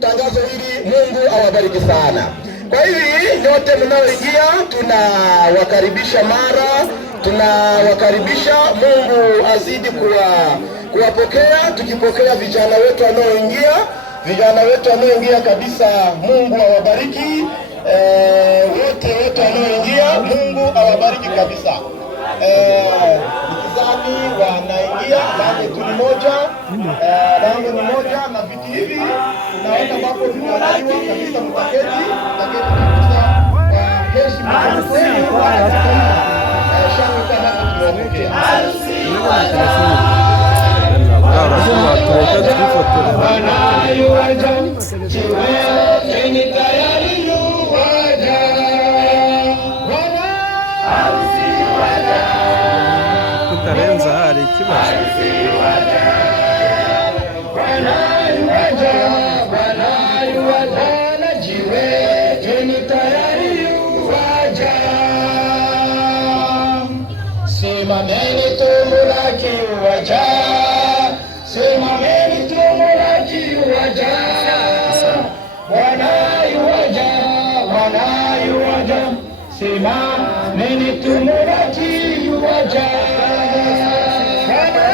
tangazo hili. Mungu awabariki sana. Kwa hivi nyote mnaoingia, tunawakaribisha Mara, tunawakaribisha. Mungu azidi kuwapokea, tukipokea vijana wetu wanaoingia kabisa. Mungu awabariki wote wanaoingia. Mungu awabariki kabisa. Nikizani wanaingia, lango ni moja na viti hivi tunaona ambapo vimeandaliwa kabisa. Mtaketi kabisa heshima Tarenza hari ikibazo. Simameni tumulaki waja, simameni tumulaki waja. Bwana yuwaja, Bwana yuwaja. Simameni tumulaki waja. Bwana